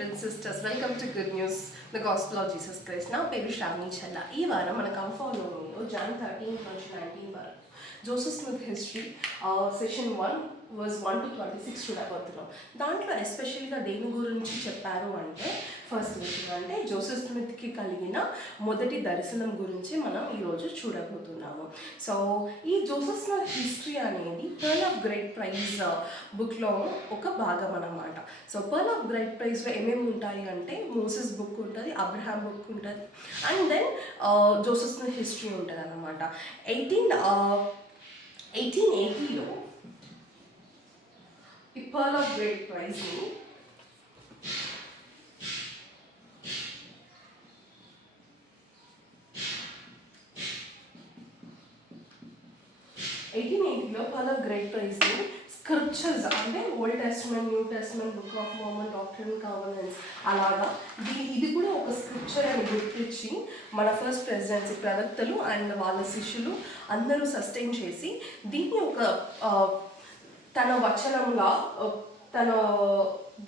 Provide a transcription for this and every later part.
and sisters, welcome to Good News, the Gospel of Jesus Christ. Now, baby Shravani Challa. Ee varam mana comfort Jan 13 నుంచి 19 వరకు Joseph Smith history session 1 verse 1 to 26 చూడబోతున్నాం. దాంట్లో ఎస్పెషల్గా దేని గురించి చెప్పారు అంటే ఫస్ట్ విషయం అంటే జోసెఫ్ స్మిత్కి కలిగిన మొదటి దర్శనం గురించి మనం ఈరోజు చూడబోతున్నాము. సో ఈ జోసెఫ్ స్మిత్ హిస్టరీ అనేది పర్ల్ ఆఫ్ గ్రేట్ ప్రైజ్ బుక్లో ఒక భాగం అన్నమాట. సో పర్ల్ ఆఫ్ గ్రేట్ ప్రైజ్లో ఏమేమి ఉంటాయి అంటే మోసెస్ బుక్ ఉంటుంది, అబ్రహాం బుక్ ఉంటుంది, and then Joseph Smith history ఉంటుంది అన్నమాట. 1880లో ఈ పర్ల్ ఆఫ్ గ్రేట్ ప్రైజ్ని పర్ల్ ఆఫ్ గ్రేట్ ప్రైజ్ని స్క్రిప్చర్స్ అంటే old testament, new testament, book of Mormon, doctrine covenants అలాగా ఇది కూడా ఒక స్క్రిప్చర్ అని గుర్తించి మన ఫస్ట్ ప్రెసిడెన్సీ ప్రవక్తలు అండ్ వాళ్ళ శిష్యులు అందరూ సస్టైన్ చేసి దీన్ని ఒక తన వచనంగా, తన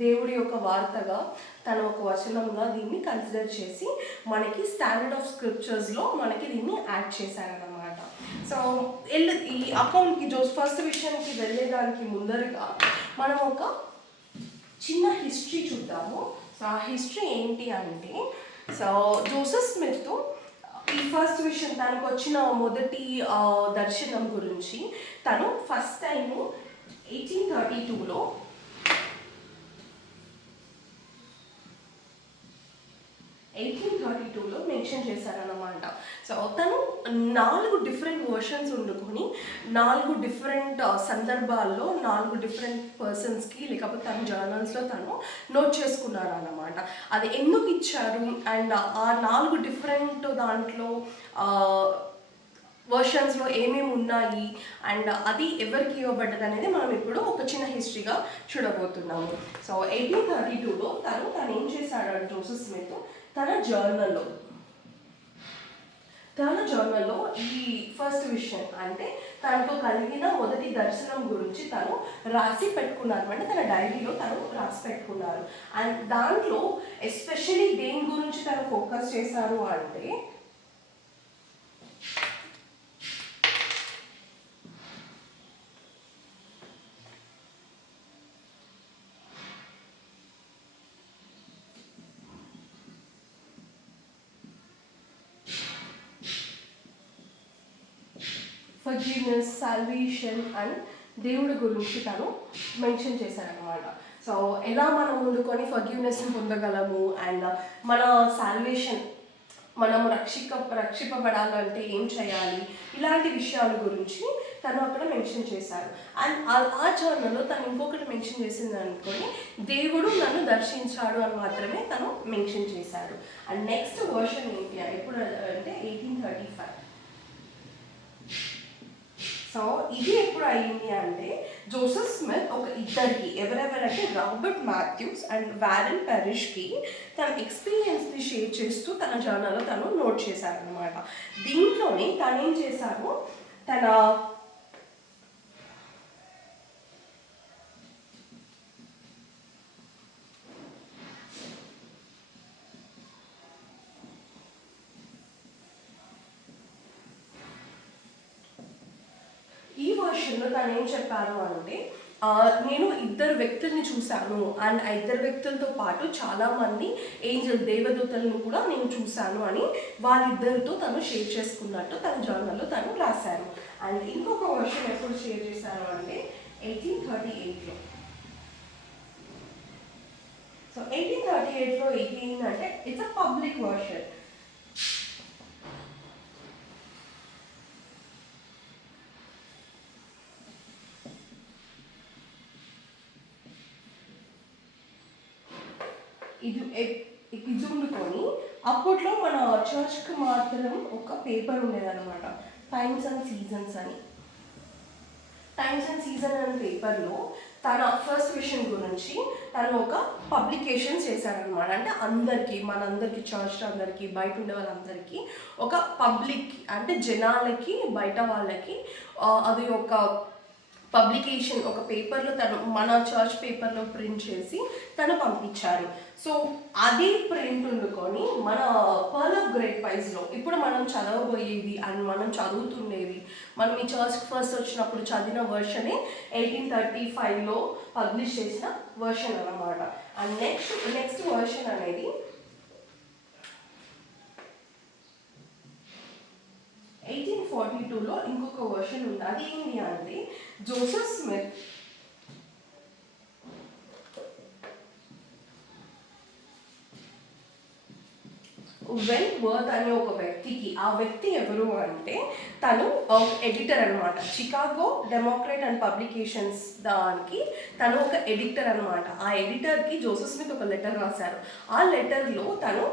దేవుడి యొక్క వార్తగా, తన ఒక వచనంగా దీన్ని కన్సిడర్ చేసి మనకి స్టాండర్డ్ ఆఫ్ స్క్రిప్చర్స్లో మనకి దీన్ని యాడ్ చేశారన్నమాట. సో ఈ అకౌంట్కి ఫస్ట్ విషయానికి వెళ్ళేదానికి ముందరగా మనం ఒక చిన్న హిస్టరీ చూద్దాము. సో ఆ హిస్టరీ ఏంటి అంటే, సో జోసెఫ్ స్మిత్ ఈ ఫస్ట్ విషయం తనకు వచ్చిన మొదటి దర్శనం గురించి తను ఫస్ట్ టైము 1832లో మెన్షన్ చేశారన్నమాట. సో తను 4 డిఫరెంట్ వర్షన్స్ వండుకొని 4 డిఫరెంట్ సందర్భాల్లో 4 డిఫరెంట్ పర్సన్స్కి లేకపోతే తన జర్నల్స్లో తను నోట్ చేసుకున్నారు అన్నమాట. అది ఎందుకు ఇచ్చారు అండ్ ఆ 4 డిఫరెంట్ దాంట్లో వర్షన్స్లో ఏమేమి ఉన్నాయి అండ్ అది ఎవరికి ఇవ్వబడ్డది అనేది మనం ఇప్పుడు ఒక చిన్న హిస్టరీగా చూడబోతున్నాము. సో 1832లో తను ఏం చేశాడు జోసెఫ్ స్మిత్ తన జర్నల్లో ఈ ఫస్ట్ విషయం అంటే తనకు కలిగిన మొదటి దర్శనం గురించి తను రాసి పెట్టుకున్నారు, అంటే తన డైరీలో తను రాసి పెట్టుకున్నారు. అండ్ దాంట్లో ఎస్పెషలీ దేని గురించి తను ఫోకస్ చేశారు అంటే ఫర్గివ్నెస్, సాల్వేషన్ అండ్ దేవుడి గురించి తను మెన్షన్ చేశారనమాట. సో ఎలా మనం ముందుకొని ఫర్గివ్నెస్ని పొందగలము అండ్ మన సాల్వేషన్ మనము రక్షింపబడాలంటే ఏం చేయాలి, ఇలాంటి విషయాల గురించి తను అక్కడ మెన్షన్ చేశారు. అండ్ ఆ జర్నల్లో తను ఇంకొకటి మెన్షన్ చేసింది అనుకొని దేవుడు నన్ను దర్శించాడు అని మాత్రమే తను మెన్షన్ చేశాడు. అండ్ నెక్స్ట్ వర్షన్ ఏంటి ఎప్పుడు అంటే 1835. సో ఇది ఎప్పుడు అయ్యింది అంటే జోసెఫ్ స్మిత్ ఒక ఇద్దరికి ఎవరెవరంటే రాబర్ట్ మాథ్యూస్ అండ్ వారెన్ పెరిష్కి తన ఎక్స్పీరియన్స్ని షేర్ చేస్తూ తన జర్నల్లో తను నోట్ చేశారనమాట. దీంట్లోనే తను ఏం చేశారు, తన తను ఏం చెప్పారు అంటే నేను 2 వ్యక్తుల్ని చూశాను అండ్ ఆ 2 వ్యక్తులతో పాటు చాలామంది ఏంజల్ దేవదూతలను కూడా నేను చూశాను అని వాళ్ళిద్దరితో తను షేర్ చేసుకున్నట్టు తన జర్నల్లో తను రాశారు. అండ్ ఇంకొక వర్షన్ ఎప్పుడు షేర్ చేశారు అంటే 1838లో. సో 1838లో ఏంటంటే ఇట్స్ అ పబ్లిక్ వర్షన్. ఇది ఉండుకొని అప్పట్లో మన చర్చ్కి మాత్రం ఒక పేపర్ ఉండేదన్నమాట, టైమ్స్ అండ్ సీజన్స్ అని. టైమ్స్ అండ్ సీజన్ అనే పేపర్లో తన ఫస్ట్ విషయం గురించి తను ఒక పబ్లికేషన్ చేశారనమాట. అంటే అందరికీ, మనందరికీ, చర్చ్ అందరికీ, బయట ఉండే వాళ్ళందరికీ ఒక పబ్లిక్ అంటే జనాలకి, బయట వాళ్ళకి అది ఒక పబ్లికేషన్ ఒక పేపర్లో తను మన చర్చ్ పేపర్లో ప్రింట్ చేసి తను పంపించారు. సో అది ప్రింట్ ఉండుకొని మన పర్ల్ ఆఫ్ గ్రేట్ ప్రైజ్లో ఇప్పుడు మనం చదవబోయేది అండ్ మనం చదువుతుండేది, మనం ఈ చర్చ్కి ఫస్ట్ వచ్చినప్పుడు చదివిన వర్షనే 1835లో పబ్లిష్ చేసిన వర్షన్ అన్నమాట. అండ్ నెక్స్ట్ వర్షన్ అనేది 1842లో ఇంకొక వర్షన్ ఉంది. అది ఏంటి అంటే జోసెఫ్ స్మిత్ వెంట్వర్త్ అనే ఒక వ్యక్తికి, ఆ వ్యక్తి ఎవరు అంటే తను ఎడిటర్ అనమాట. చికాగో డెమోక్రేట్ అండ్ పబ్లికేషన్స్ దానికి తను ఒక ఎడిటర్ అనమాట. ఆ ఎడిటర్కి జోసెఫ్ స్మిత్ ఒక లెటర్ రాశారు. ఆ లెటర్లో తను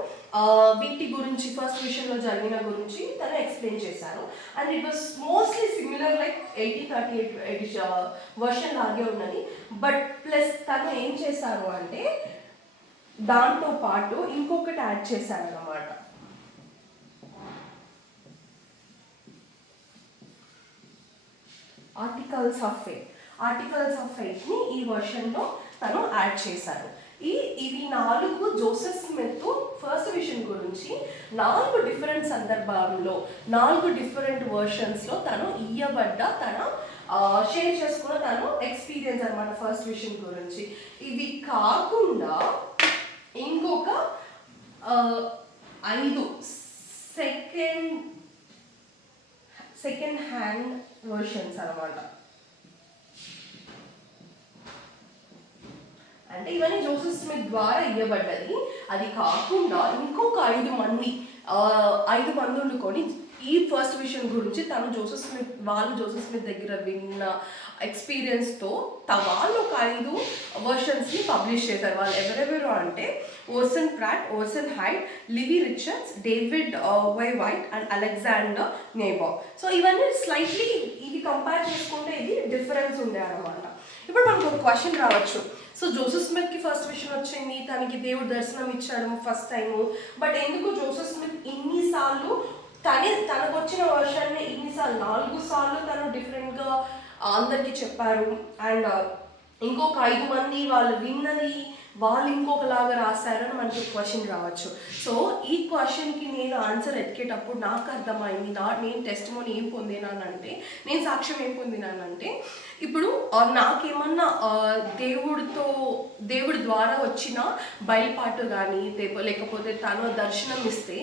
వీటి గురించి ఫస్ట్ విషయంలో జరిగిన గురించి తను ఎక్స్ప్లెయిన్ చేశారు. And it was mostly similar like 1838 version లాగే ఉన్నది. బట్ ప్లస్ తను ఏం చేశారు అంటే దాంతో పాటు ఇంకొకటి యాడ్ చేశారన్నమాట. ఆర్టికల్స్ ఆఫ్ ఫెయిత్ని ఈ వర్షన్లో తను యాడ్ చేశారు. ఇవి 4 జోసెఫ్ స్మిత్ ఫస్ట్ విషన్ గురించి 4 డిఫరెంట్ సందర్భాల్లో 4 డిఫరెంట్ వర్షన్స్లో తను ఇయ్యబడ్డ తన షేర్ చేసుకున్న తను ఎక్స్పీరియన్స్ అనమాట ఫస్ట్ విషన్ గురించి. ఇవి కాకుండా ఇంకొక 5 సెకండ్ హ్యాండ్ వర్షన్స్ అనమాట. అంటే ఇవన్నీ జోసెఫ్ స్మిత్ ద్వారా ఇవ్వబడ్డది. అది కాకుండా ఇంకొక 5 మంది ఉండుకొని ఈ ఫస్ట్ విషన్ గురించి జోసెఫ్ స్మిత్ దగ్గర విన్న ఎక్స్పీరియన్స్తో వాళ్ళు ఒక 5 వర్షన్స్ని పబ్లిష్ చేశారు. వాళ్ళు ఎవరెవరు అంటే Orson Pratt, Orson Hyde, Levi Richards, David White and Alexander Neibaur. So ఇవన్నీ స్లైట్లీ ఇవి కంపేర్ చేసుకుంటే ఇది డిఫరెన్స్ ఉండే అన్నమాట. ఇప్పుడు మనకు ఒక క్వశ్చన్ రావచ్చు. సో జోసెఫ్ స్మిత్కి ఫస్ట్ విషన్ వచ్చింది, తనకి దేవుడు దర్శనం ఇచ్చాడు ఫస్ట్ టైము. బట్ ఎందుకు జోసెఫ్ స్మిత్ ఇన్నిసార్లు తనకు వచ్చిన వర్షాన్ని 4 సార్లు తను డిఫరెంట్గా అందరికీ చెప్పారు. అండ్ ఇంకొక 5 మంది వాళ్ళు విన్నది వాళ్ళు ఇంకొకలాగా రాశారు అని మనకి క్వశ్చన్ రావచ్చు. సో ఈ క్వశ్చన్కి నేను ఆన్సర్ ఎతికేటప్పుడు నాకు అర్థమైంది, నేను టెస్టిమోనీ ఏం పొందినానంటే, నేను సాక్ష్యం ఏం పొందినానంటే, ఇప్పుడు నాకేమన్నా దేవుడి ద్వారా వచ్చిన బయలుపాటు కానీ లేకపోతే తను దర్శనం ఇస్తే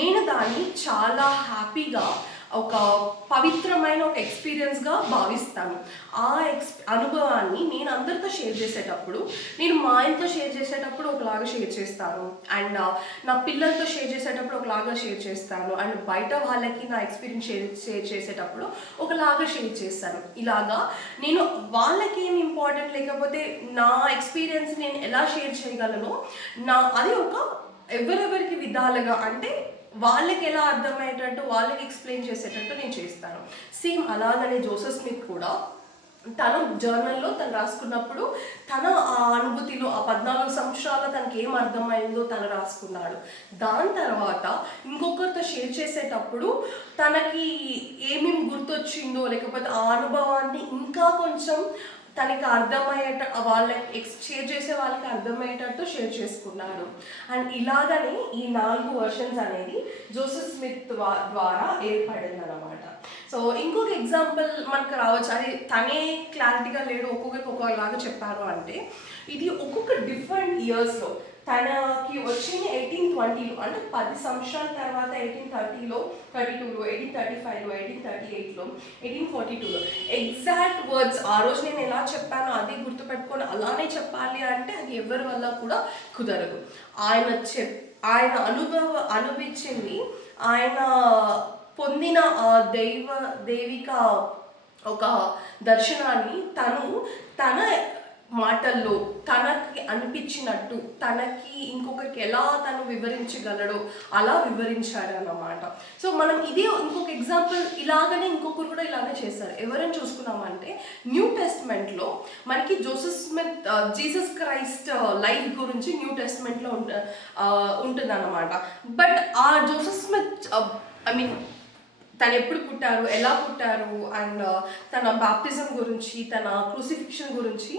నేను దాన్ని చాలా హ్యాపీగా ఒక పవిత్రమైన ఒక ఎక్స్పీరియన్స్గా భావిస్తాను. ఆ అనుభవాన్ని నేను అందరితో షేర్ చేసేటప్పుడు, నేను మా ఆయనతో షేర్ చేసేటప్పుడు ఒకలాగా షేర్ చేస్తాను, అండ్ నా పిల్లలతో షేర్ చేసేటప్పుడు ఒకలాగా షేర్ చేస్తాను, అండ్ బయట వాళ్ళకి నా ఎక్స్పీరియన్స్ షేర్ చేసేటప్పుడు ఒకలాగా షేర్ చేస్తాను. ఇలాగా నేను వాళ్ళకి ఏం ఇంపార్టెంట్ లేకపోతే నా ఎక్స్పీరియన్స్ నేను ఎలా షేర్ చేయగలను, అది ఒక ఎవరెవరికి విధాలుగా అంటే వాళ్ళకి ఎలా అర్థమయ్యేటట్టు వాళ్ళకి ఎక్స్ప్లెయిన్ చేసేటట్టు నేను చేస్తాను. సేమ్ అలాగనే జోసెఫ్ స్మిత్ కూడా తన జర్నల్లో తను రాసుకున్నప్పుడు తన ఆ అనుభూతిలో ఆ 14 సంవత్సరాల్లో తనకి ఏం అర్థమైందో తను రాసుకున్నాడు. దాని తర్వాత ఇంకొకరితో షేర్ చేసేటప్పుడు తనకి ఏమేమి గుర్తొచ్చిందో లేకపోతే ఆ అనుభవాన్ని ఇంకా కొంచెం తనకి అర్థమయ్యేటట్టు వాళ్ళకి షేర్ చేసే వాళ్ళకి అర్థమయ్యేటట్టు షేర్ చేసుకున్నాడు. అండ్ ఇలాగనే ఈ 4 వర్షన్స్ అనేది జోసెఫ్ స్మిత్ ద్వారా ఏర్పడింది అనమాట. సో ఇంకొక ఎగ్జాంపుల్ మనకు రావచ్చు, అది తనే క్లారిటీగా లేడు, ఒక్కొక్కరికి ఒక్కొక్కలాగా చెప్పారు అంటే, ఇది ఒక్కొక్క డిఫరెంట్ ఇయర్స్లో తనకి వచ్చింది 1820లో, అంటే 10 సంవత్సరాల తర్వాత 1830లో, 32లో, 1835లో, 1838లో, 1842లో ఎగ్జాక్ట్ వర్డ్స్ ఆ రోజు నేను ఎలా చెప్పానో అది గుర్తుపెట్టుకొని అలానే చెప్పాలి అంటే అది ఎవరి వల్ల కూడా కుదరదు. ఆయన అనుభవించింది, ఆయన పొందిన దైవిక ఒక దర్శనాన్ని తన మాటల్లో తనకి అనిపించినట్టు తనకి ఇంకొకరికి ఎలా తను వివరించగలడో అలా వివరించాడు అన్నమాట. సో మనం ఇదే ఇంకొక ఎగ్జాంపుల్ ఇలాగనే ఇంకొకరు కూడా ఇలానే చేశారు. ఎవరైనా చూసుకున్నామంటే న్యూ టెస్ట్మెంట్లో మనకి Joseph Smith Jesus Christ life గురించి న్యూ టెస్ట్మెంట్లో ఉంటుంది అన్నమాట. బట్ ఆ జోసెఫ్ స్మిత్ తను ఎప్పుడు పుట్టారు, ఎలా పుట్టారు, అండ్ తన బాప్టిజం గురించి, తన క్రూసిఫిక్షన్ గురించి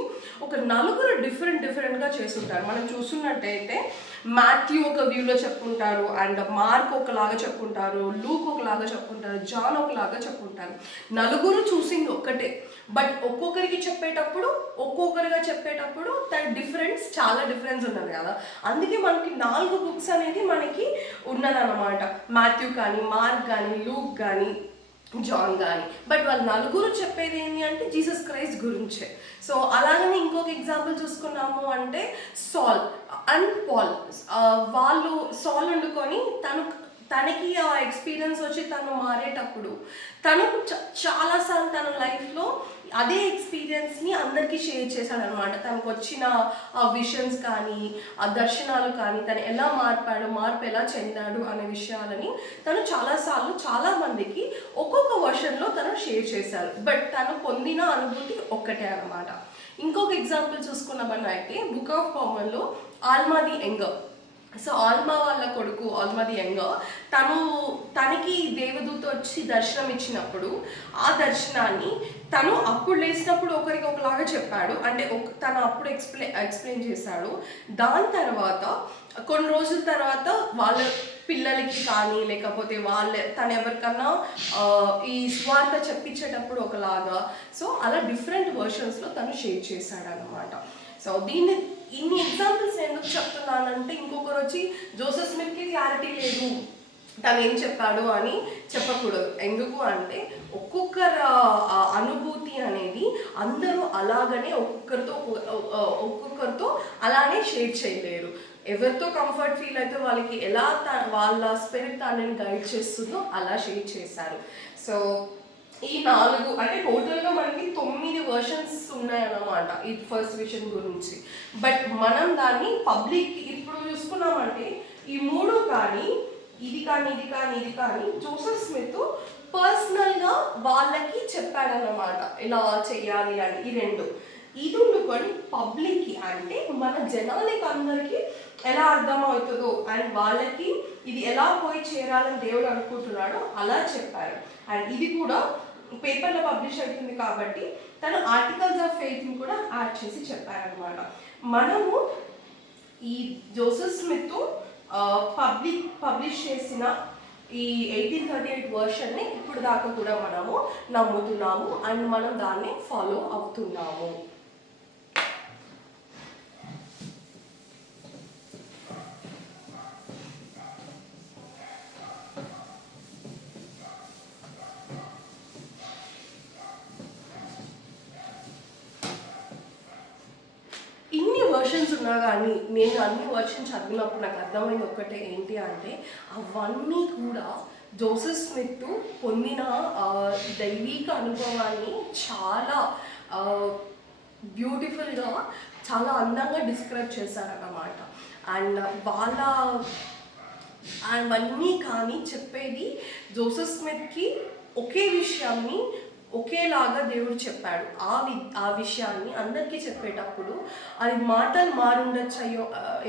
ఒక నలుగురు డిఫరెంట్గా చేస్తుంటారు. మనం చూస్తున్నట్టయితే మాథ్యూ ఒక వ్యూలో చెప్పుకుంటారు, అండ్ మార్క్ ఒకలాగా చెప్పుకుంటారు, లూక్ ఒకలాగా చెప్పుకుంటారు, జాన్ ఒకలాగా చెప్పుకుంటారు. నలుగురు చూసింది ఒక్కటే, బట్ ఒక్కొక్కరిగా చెప్పేటప్పుడు తన చాలా డిఫరెన్స్ ఉన్నది కదా. అందుకే మనకి 4 బుక్స్ అనేది మనకి ఉన్నదన్నమాట. మాథ్యూ కానీ, మార్క్ కానీ, లూక్ కానీ, జాన్ కానీ. బట్ వాళ్ళు నలుగురు చెప్పేది ఏంటి అంటే జీసస్ క్రైస్ట్ గురించే. సో అలాగని ఇంకొక ఎగ్జాంపుల్ చూసుకున్నాము అంటే సాల్ అండ్ పాల్. వాళ్ళు సాల్ వండుకొని తనకి ఆ ఎక్స్పీరియన్స్ వచ్చి తను మారేటప్పుడు తను చాలాసార్లు తన లైఫ్లో అదే ఎక్స్పీరియన్స్ని అందరికీ షేర్ చేశాడు అనమాట. తనకు వచ్చిన ఆ విషన్స్ కానీ, ఆ దర్శనాలు కానీ, తను ఎలా మార్పు ఎలా చెందాడు అనే విషయాలని తను చాలాసార్లు చాలామందికి ఒక్కొక్క వర్షన్లో తను షేర్ చేశారు. బట్ తను పొందిన అనుభూతి ఒక్కటే అనమాట. ఇంకొక ఎగ్జాంపుల్ చూసుకున్నామన్నైతే బుక్ ఆఫ్ కామన్లో Alma the younger. So Alma వాళ్ళ కొడుకు ఆల్మా ది యంగర్ తనకి దేవదూత వచ్చి దర్శనం ఇచ్చినప్పుడు ఆ దర్శనాన్ని తను అప్పుడు లేచినప్పుడు ఒకరికి ఒకలాగా చెప్పాడు. అంటే తను అప్పుడు ఎక్స్ప్లెయిన్ చేశాడు. దాని తర్వాత కొన్ని రోజుల తర్వాత వాళ్ళ పిల్లలకి కానీ లేకపోతే తను ఎవరికన్నా ఈ స్వార్థ చెప్పించేటప్పుడు ఒకలాగా, సో అలా డిఫరెంట్ వర్షన్స్లో తను షేర్ చేశాడు అనమాట. సో ఇన్ని ఎగ్జాంపుల్స్ ఎందుకు చెప్తున్నానంటే ఇంకొకరు వచ్చి జోసెఫ్ స్మిత్కి క్లారిటీ లేదు తను ఏం చెప్పాడు అని చెప్పకూడదు. ఎందుకు అంటే ఒక్కొక్కరు అనుభూతి అనేది అందరూ అలాగనే ఒక్కొక్కరితో అలానే షేర్ చేయలేరు. ఎవరితో కంఫర్ట్ ఫీల్ అయితే వాళ్ళకి ఎలా వాళ్ళ స్పిరిట్ తనని గైడ్ చేస్తుందో అలా షేర్ చేశారు. సో ఈ 4 అంటే టోటల్గా మనకి 9 వర్షన్స్ ఉన్నాయన్నమాట ఈ ఫస్ట్ విషన్ గురించి. బట్ మనం దాన్ని పబ్లిక్ ఇప్పుడు చూసుకున్నామంటే ఈ 3 కానీ ఇది కానీ జోసెఫ్ స్మిత్ పర్సనల్గా వాళ్ళకి చెప్పాడన్నమాట ఎలా చెయ్యాలి అని. ఈ 2 ఇది ఉండుకొని పబ్లిక్కి అంటే మన జనాలకి అందరికీ ఎలా అర్థమవుతుందో అండ్ వాళ్ళకి ఇది ఎలా పోయి చేరాలని దేవుడు అనుకుంటున్నాడో అలా చెప్పారు. అండ్ ఇది కూడా పేపర్లో పబ్లిష్ అవుతుంది కాబట్టి తను ఆర్టికల్స్ ఆఫ్ ఫెయిత్ని కూడా యాడ్ చేసి చెప్పారనమాట. మనము ఈ జోసెఫ్ స్మిత్ పబ్లిష్ చేసిన ఈ 1838 వర్షన్ని ఇప్పుడు దాకా కూడా మనము నమ్ముతున్నాము అండ్ మనం దాన్ని ఫాలో అవుతున్నాము. వర్షన్స్ ఉన్నా కానీ నేను అన్ని వర్షన్స్ చదివినప్పుడు నాకు అర్థమైంది ఒక్కటే ఏంటి అంటే అవన్నీ కూడా జోసెఫ్ స్మిత్ పొందిన దైవిక అనుభవాన్ని చాలా బ్యూటిఫుల్గా చాలా అందంగా డిస్క్రైబ్ చేశారన్నమాట. అండ్ అవన్నీ కానీ చెప్పేది జోసెఫ్ స్మిత్కి ఒకే విషయాన్ని ఒకేలాగా దేవుడు చెప్పాడు. ఆ విషయాన్ని అందరికీ చెప్పేటప్పుడు అది మాటలు మారుండొచ్చు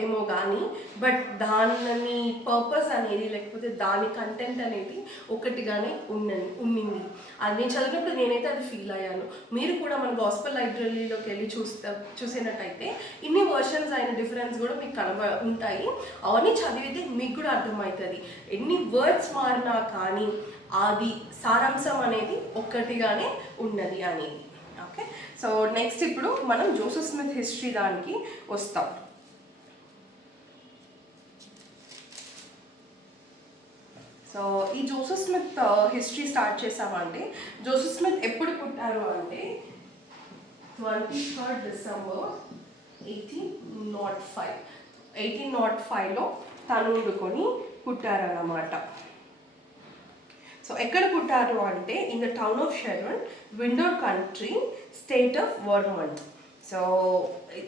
ఏమో కానీ బట్ దాని పర్పస్ అనేది లేకపోతే దాని కంటెంట్ అనేది ఒకటిగానే ఉండింది. అది నేను చదివినప్పుడు నేనైతే అది ఫీల్ అయ్యాను. మీరు కూడా మన గాస్పెల్ లైబ్రరీలోకి వెళ్ళి చూసినట్టయితే ఇన్ని వర్షన్స్ అయిన డిఫరెన్స్ కూడా మీకు ఉంటాయి. అవన్నీ చదివితే మీకు కూడా అర్థమవుతుంది. ఎన్ని వర్డ్స్ మారినా కానీ అది సారాంశం అనేది ఒక్కటిగానే ఉన్నది అనేది. ఓకే, సో నెక్స్ట్ ఇప్పుడు మనం జోసెఫ్ స్మిత్ హిస్టరీ దానికి వస్తాం. సో ఈ జోసెఫ్ స్మిత్ హిస్టరీ స్టార్ట్ చేసామంటే జోసెఫ్ స్మిత్ ఎప్పుడు పుట్టారు అంటే 23rd December 1805. 1805లో తను వండుకొని పుట్టారన్నమాట. సో ఎక్కడ పుట్టారు అంటే in the town of Sharon, Windsor county, state of Vermont. So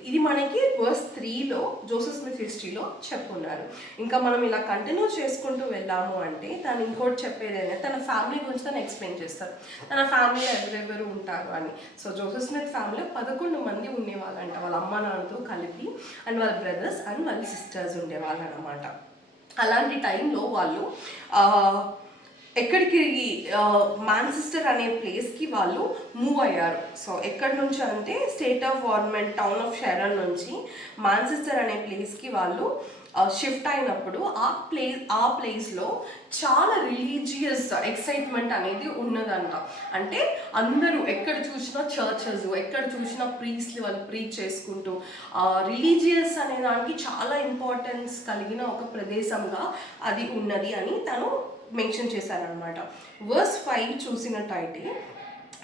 ఇది మనకి వర్స్ 3లో జోసెఫ్ స్మిత్ హిస్టరీలో చెప్పున్నారు. ఇంకా మనం ఇలా కంటిన్యూ చేసుకుంటూ వెళ్ళాము అంటే తను ఇంకోటి చెప్పేది తన ఫ్యామిలీ గురించి తను ఎక్స్ప్లెయిన్ చేస్తారు. తన ఫ్యామిలీలో ఎవరెవరు ఉంటారు అని. సో జోసెఫ్ స్మిత్ ఫ్యామిలీలో 11 మంది ఉండేవాళ్ళంట, వాళ్ళ అమ్మ నాన్నతో కలిపి. అండ్ వాళ్ళ బ్రదర్స్ అండ్ వాళ్ళ సిస్టర్స్ ఉండేవాళ్ళు అనమాట. అలాంటి టైంలో వాళ్ళు ఎక్కడికి మాంచెస్టర్ అనే ప్లేస్కి వాళ్ళు మూవ్ అయ్యారు. సో ఎక్కడి నుంచి అంటే state of Vermont town of Sharon నుంచి మాంచెస్టర్ అనే ప్లేస్కి వాళ్ళు షిఫ్ట్ అయినప్పుడు ఆ ప్లేస్లో చాలా రిలీజియస్ ఎక్సైట్మెంట్ అనేది ఉన్నదంట. అంటే అందరూ ఎక్కడ చూసినా చర్చెస్, ఎక్కడ చూసినా ప్రీస్ట్లు వాళ్ళు ప్రీచ్ చేసుకుంటూ రిలీజియస్ అనే దానికి చాలా ఇంపార్టెన్స్ కలిగిన ఒక ప్రదేశంగా అది ఉన్నది అని తను మెన్షన్ చేశారనమాట. వర్స్ 5 చూసినట్టయితే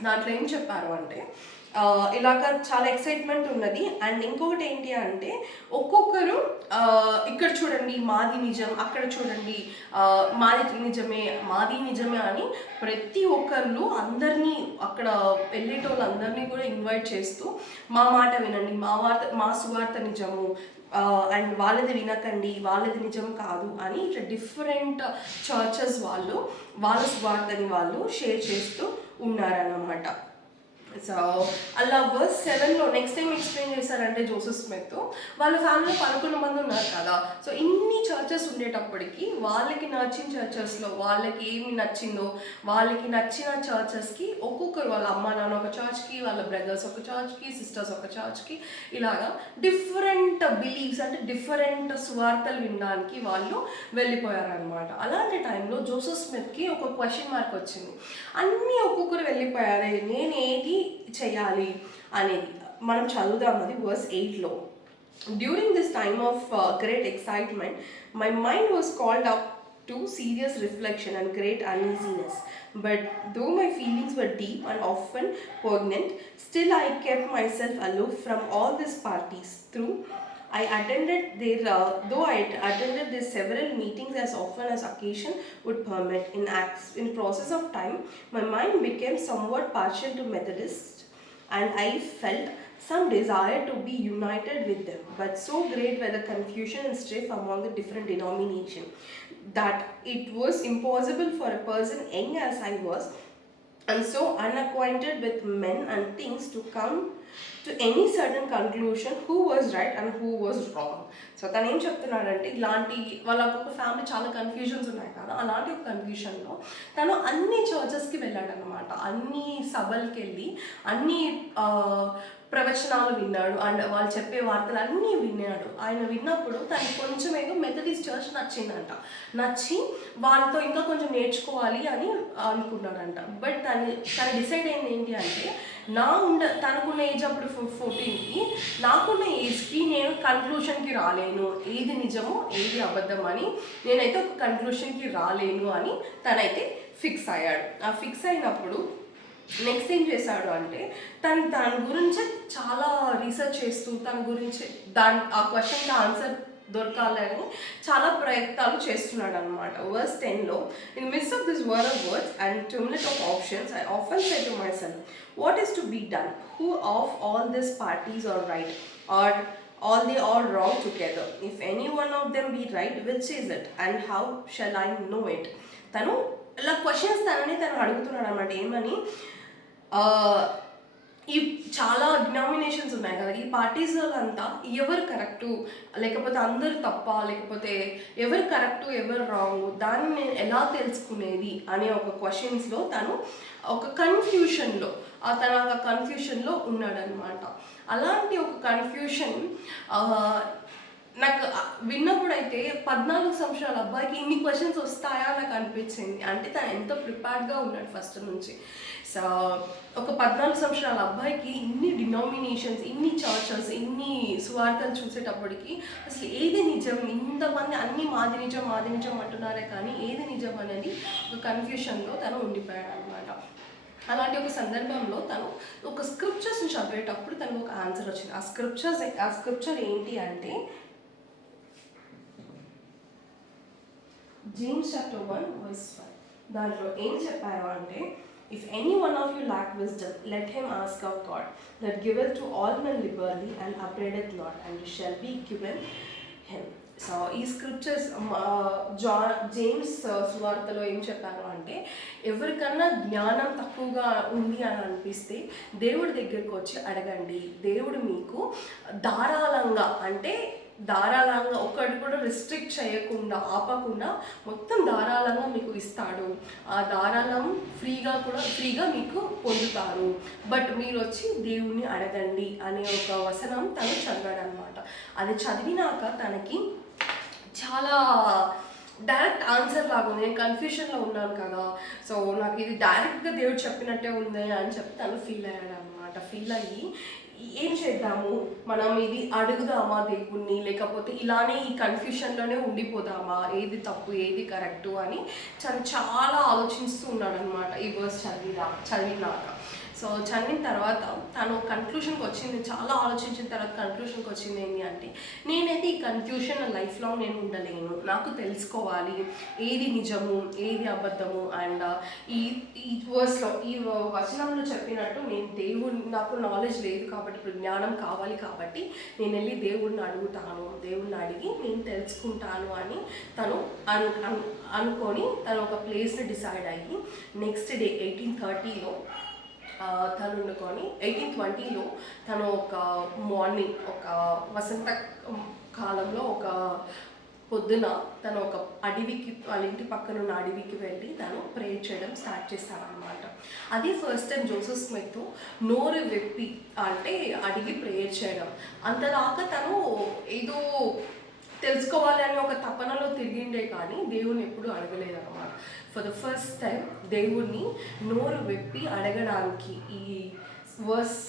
దాంట్లో ఏం చెప్పారు అంటే ఇలాగ చాలా ఎక్సైట్మెంట్ ఉన్నది. అండ్ ఇంకొకటి ఏంటి అంటే ఒక్కొక్కరు ఇక్కడ చూడండి మాది నిజం, అక్కడ చూడండి మాది నిజమే అని ప్రతి ఒక్కరు అందరినీ అక్కడ వెళ్ళేటోళ్ళందరినీ కూడా ఇన్వైట్ చేస్తూ మా మాట వినండి, మా సువార్త నిజము, అండ్ వాళ్ళది వినకండి, వాళ్ళది నిజం కాదు అని ఇట్లా డిఫరెంట్ చర్చెస్ వాళ్ళు వాళ్ళ సువార్తని వాళ్ళు షేర్ చేస్తూ ఉన్నారన్నమాట. సో అలా వర్స్ 7లో నెక్స్ట్ టైం ఎక్స్ప్లెయిన్ చేశారంటే జోసెఫ్ స్మిత్ వాళ్ళ ఫ్యామిలీలో 11 మంది ఉన్నారు కదా. సో ఇన్ని చర్చెస్ ఉండేటప్పటికి వాళ్ళకి నచ్చిన చర్చెస్లో వాళ్ళకి ఏమి నచ్చిందో వాళ్ళకి నచ్చిన చర్చెస్కి ఒక్కొక్కరు వాళ్ళ అమ్మ నాన్న ఒక చర్చ్కి, వాళ్ళ బ్రదర్స్ ఒక చర్చ్కి, సిస్టర్స్ ఒక చర్చ్కి, ఇలాగా డిఫరెంట్ బిలీఫ్స్ అంటే డిఫరెంట్ సువార్తలు వినడానికి వాళ్ళు వెళ్ళిపోయారనమాట. అలాంటి టైంలో జోసెఫ్ స్మిత్కి ఒక క్వశ్చన్ మార్క్ వచ్చింది. అన్నీ ఒక్కొక్కరు వెళ్ళిపోయారే, నేను ఏది చేయాలి అనేది. మనం చదువుదాం అది వర్స్ 8లో. During this time of great excitement my mind was called up to serious reflection and great uneasiness. But though my feelings were deep and often poignant, still I kept myself aloof from all these parties. Though I attended their several meetings as often as occasion would permit. In process of time, my mind became somewhat partial to Methodists, and I felt some desire to be united with them. But so great were the confusion and strife among the different denominations that it was impossible for a person young as I was and so unacquainted with men and things to come to any certain conclusion who was right and who was wrong. So తను ఏం చెప్తున్నాడంటే ఇలాంటి వాళ్ళకు ఒక family చాలా confusions ఉన్నాయి కదా, అలాంటి ఒక కన్ఫ్యూషన్లో తను అన్ని చర్చెస్కి వెళ్ళాడనమాట. అన్ని సభలకి వెళ్ళి అన్ని ప్రవచనాలు విన్నాడు అండ్ వాళ్ళు చెప్పే వార్తలు అన్నీ విన్నాడు. ఆయన విన్నప్పుడు తనకి కొంచెం ఏదో మెథడిస్ట్ చర్చ్ నచ్చిందంట. నచ్చి వాళ్ళతో ఇంకా కొంచెం నేర్చుకోవాలి అని అనుకున్నాడంట. బట్ తను డిసైడ్ అయింది ఏంటి అంటే తనకున్న ఏజ్ అప్పుడు 14కి, నాకున్న ఏజ్కి నేను కన్క్లూషన్కి రాలేను, ఏది నిజమో ఏది అబద్ధం అని నేనైతే ఒక కన్క్లూషన్కి రాలేను అని తనైతే ఫిక్స్ అయ్యాడు. ఆ ఫిక్స్ అయినప్పుడు నెక్స్ట్ ఏం చేశాడు అంటే దాని గురించి చాలా రీసెర్చ్ చేస్తూ తన గురించి ఆ క్వశ్చన్కి ఆన్సర్ దొరకాలని చాలా ప్రయత్నాలు చేస్తున్నాడు అనమాట. వర్స్ 10లో in midst of this war of words and tumult of options I often say to myself, what is to be done? Who of all these parties are right, or all they are wrong together? If any one of them be right, which is it, and how shall I know it? తను ఇలా questions తను అడుగుతున్నాడు అనమాట. ఏమని, ఈ చాలా denominations ఉన్నాయి కదా, ఈ పార్టీస్ అంతా ఎవరు కరెక్టు లేకపోతే అందరు తప్ప, లేకపోతే ఎవరు కరెక్టు ఎవరు రాంగ్, దాన్ని నేను ఎలా తెలుసుకునేది అనే ఒక క్వశ్చన్స్లో తను ఒక కన్ఫ్యూషన్లో ఉన్నాడనమాట. అలాంటి ఒక కన్ఫ్యూషన్ నాకు విన్నప్పుడైతే 14 సంవత్సరాల అబ్బాయికి ఇన్ని క్వశ్చన్స్ వస్తాయా నాకు అనిపించింది. అంటే తను ఎంతో ప్రిపేర్డ్గా ఉన్నాడు ఫస్ట్ నుంచి. సో ఒక 14 సంవత్సరాల అబ్బాయికి ఇన్ని డినామినేషన్స్, ఇన్ని చర్చెస్, ఇన్ని సువార్తలు చూసేటప్పటికి అసలు ఏది నిజం, ఇంతమంది అన్ని మాది నిజం అంటున్నారే కానీ ఏది నిజం అనేది ఒక కన్ఫ్యూషన్లో తను ఉండిపోయాడు అనమాట. అలాంటి ఒక సందర్భంలో తను ఒక స్క్రిప్చర్స్ని చదివేటప్పుడు తనకు ఒక ఆన్సర్ వచ్చింది. ఆ స్క్రిప్చర్ ఏంటి అంటే జేమ్స్ చాప్టర్ 1 verse 5. దాంట్లో ఏం చెప్పారు అంటే, if any one of you lack wisdom, let him ask of God, that giveth to all men liberally and upbraideth not, and it shall be given him. So ఈ scriptures James సువార్తలో ఏం చెప్పారు అంటే, ఎవరికన్నా జ్ఞానం తక్కువగా ఉంది అని అనిపిస్తే దేవుడి దగ్గరికి వచ్చి అడగండి, దేవుడు మీకు ధారాళంగా అంటే ధారాళంగా ఒకటి కూడా రిస్ట్రిక్ట్ చేయకుండా ఆపకుండా మొత్తం ధారాళంగా మీకు ఇస్తాడు. ఆ ధారాళం ఫ్రీగా మీకు పొందుతారు. బట్ మీరు వచ్చి దేవుణ్ణి అడగండి అనే ఒక వచనం తను చదివాడు అనమాట. అది చదివినాక తనకి చాలా డైరెక్ట్ ఆన్సర్ లాగా నేను కన్ఫ్యూషన్లో ఉన్నాను కదా, సో నాకు ఇది డైరెక్ట్గా దేవుడు చెప్పినట్టే ఉంది అని చెప్పి తను ఫీల్ అయ్యాడు అనమాట. ఫీల్ అయ్యి ఏం చేద్దాము, మనం ఇది అడుగుదామా దేవుణ్ణి, లేకపోతే ఇలానే ఈ కన్ఫ్యూషన్లోనే ఉండిపోదామా, ఏది తప్పు ఏది కరెక్టు అని చాలా ఆలోచిస్తూ ఉన్నాడు అనమాట ఈ వర్స్ చదివినాక. సో చదివిన తర్వాత తను కన్క్లూషన్కి వచ్చింది, చాలా ఆలోచించిన తర్వాత కన్క్లూషన్కి వచ్చింది ఏంటి అంటే, నేనైతే ఈ కన్ఫ్యూషన్ లైఫ్ లాంగ్ నేను ఉండలేను, నాకు తెలుసుకోవాలి ఏది నిజము ఏది అబద్ధము. అండ్ ఈ వర్స్లో ఈ వచనంలో చెప్పినట్టు నేను నాకు నాలెడ్జ్ లేదు కాబట్టి, ఇప్పుడు జ్ఞానం కావాలి కాబట్టి నేను వెళ్ళి దేవుడిని అడుగుతాను, దేవుడిని అడిగి నేను తెలుసుకుంటాను అని తను అనుకొని తను ఒక ప్లేస్ని డిసైడ్ అయ్యి నెక్స్ట్ డే 1830లో తను వండుకొని 1820లో తను ఒక మార్నింగ్ ఒక వసంత కాలంలో ఒక పొద్దున తను ఒక అడవికి, వాళ్ళ ఇంటి పక్కన ఉన్న అడవికి వెళ్ళి తను ప్రేయర్ చేయడం స్టార్ట్ చేస్తాడనమాట. అది ఫస్ట్ టైం జోసెఫ్ స్మిత్ నోరు విప్పి అంటే అడిగి ప్రేయర్ చేయడం. అంతదాకా తను ఏదో తెలుసుకోవాలి అని ఒక తపనలో తిరిగిండే కానీ దేవుణ్ణి ఎప్పుడు అడగలేదన్నమాట. ఫర్ ద ఫస్ట్ టైం దేవుణ్ణి నోరు విప్పి అడగడానికి ఈ వర్స్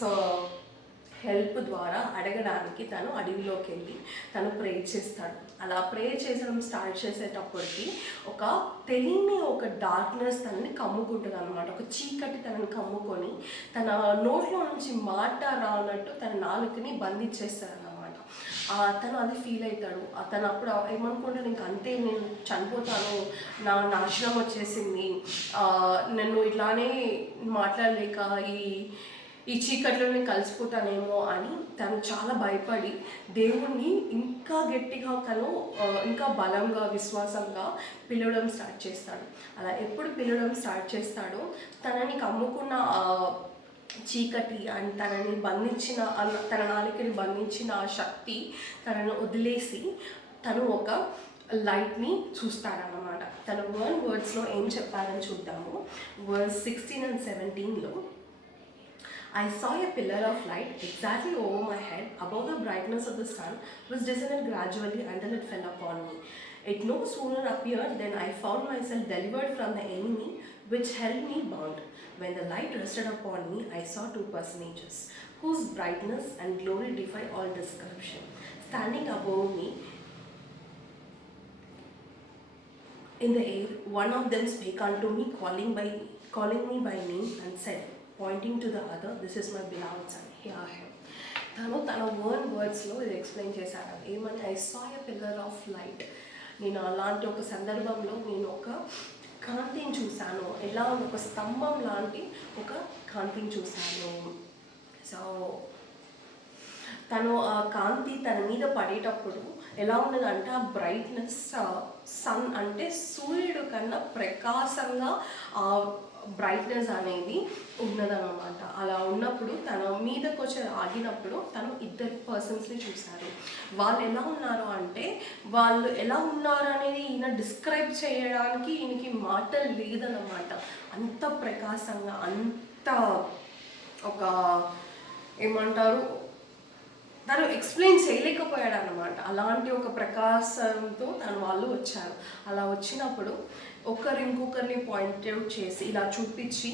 హెల్ప్ ద్వారా అడగడానికి తను అడవిలోకి వెళ్ళి తను ప్రేయర్ చేస్తాడు. అలా ప్రేయర్ చేయడం స్టార్ట్ చేసేటప్పటికి ఒక తెలియని ఒక డార్క్నెస్ తనని కమ్ముకుంటుంది అనమాట. ఒక చీకటి తనని కమ్ముకొని తన నోట్లో నుంచి మాట రానట్టు తన నాలుకని బంధించేస్తాడు అన్నమాట. తను అది ఫీల్ అవుతాడు. తను అప్పుడు ఏమనుకుంటాడు, ఇంక అంతే నేను చనిపోతాను, నా నాశనం వచ్చేసింది, నన్ను ఇట్లానే మాట్లాడలేక ఈ చీకట్లోనే కలిసిపోతానేమో అని తను చాలా భయపడి దేవుణ్ణి ఇంకా గట్టిగా తను ఇంకా బలంగా విశ్వాసంగా పిలవడం స్టార్ట్ చేస్తాడు. అలా ఎప్పుడు పిలవడం స్టార్ట్ చేస్తాడో తనని కమ్ముకున్న చీకటి అండ్ తనని బంధించిన తన నాలుకని బంధించిన ఆ శక్తి తనను వదిలేసి తను ఒక లైట్ని చూస్తాడన్నమాట. తను వర్డ్స్లో ఏం చెప్పారని చూద్దాము. వర్స్ 16 and 17లో I saw a pillar of light exactly over my head above the brightness of the sun, which descended gradually until it fell upon me. It no sooner appeared than I found myself delivered from the enemy which held me bound. When the light rested upon me, I saw two personages, whose brightness and glory defy all description. Standing above me in the air, one of them spake unto me, calling me by name, and said, pointing to the other, this is my beloved son, hear him. తన వర్డ్స్లో ఇది explain చేశారు. ఏమని, I saw a pillar of light. నేను అలాంటి ఒక సందర్భంలో నేను ఒక కాంతిని చూశాను, ఎలా ఒక స్తంభం లాంటి ఒక కాంతిని చూశాను. సో తను ఆ కాంతి తన మీద పడేటప్పుడు ఎలా ఉన్నదంటే ఆ బ్రైట్నెస్ సన్ అంటే సూర్యుడు కన్నా ప్రకాశంగా ఆ బ్రైట్నెస్ అనేది ఉన్నదన్నమాట. అలా ఉన్నప్పుడు తన మీదకి వచ్చి ఆగినప్పుడు తను ఇద్దరు పర్సన్స్ని చూశారు. వాళ్ళు ఎలా ఉన్నారు అంటే, వాళ్ళు ఎలా ఉన్నారు అనేది ఈయన డిస్క్రైబ్ చేయడానికి ఈయనకి మాటలు లేదన్నమాట. అంత ప్రకాశంగా, అంత ఒక ఏమంటారు, తను ఎక్స్ప్లెయిన్ చేయలేకపోయాడు అనమాట. అలాంటి ఒక ప్రకాశంతో వాళ్ళు వచ్చారు. అలా వచ్చినప్పుడు ఇంకొకరిని పాయింట్అవుట్ చేసి ఇలా చూపించి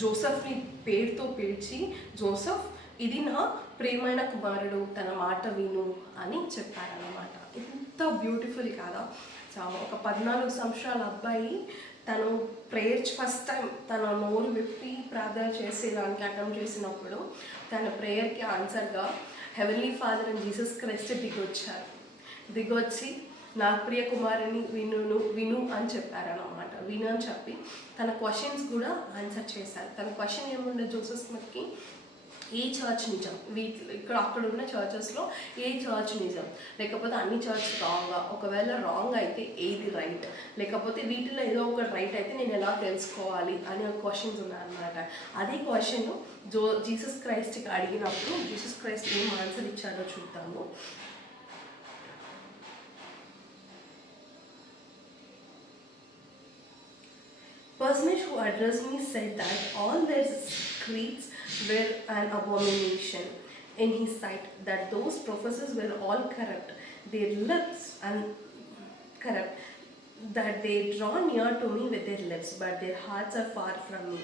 జోసెఫ్ని పేరుతో పిలిచి, జోసెఫ్ ఇది నా ప్రియమైన కుమారుడు, తన మాట విను అని చెప్పారన్నమాట. ఎంత బ్యూటిఫుల్ కాదా. ఒక 14 సంవత్సరాల అబ్బాయి తను ప్రేయర్ ఫస్ట్ టైం తన నోరు విప్పి ప్రార్థన చేసేదానికి అటెంప్ట్ చేసినప్పుడు తన ప్రేయర్కి ఆన్సర్గా heavenly father and Jesus Christ దిగొచ్చి నా ప్రియ కుమారుని విను అని చెప్పారన్నమాట. విను అని చెప్పి తన క్వశ్చన్స్ కూడా ఆన్సర్ చేశారు. తన క్వశ్చన్ ఏముండే జోసెఫ్ స్మిత్కి, ఏ చర్చ్ నిజం, అక్కడ ఉన్న చర్చెస్లో ఏ చర్చ్ నిజం, లేకపోతే అన్ని చర్చ్ రాంగా, ఒకవేళ రాంగ్ అయితే ఏది రైట్, లేకపోతే వీటిలో ఏదో ఒకటి రైట్ అయితే నేను ఎలా తెలుసుకోవాలి అనే క్వశ్చన్స్ ఉన్నాయన్నమాట. అదే క్వశ్చన్ జీసస్ క్రైస్ట్కి అడిగినప్పుడు జీసస్ క్రైస్ట్ ఏం ఆన్సర్ ఇచ్చారో చూద్దాము. Personage who addressed me said that all their creeds were an abomination in his sight, that those professors were all corrupt, their lips and corrupt, that they draw near to me with their lips, but their hearts are far from me.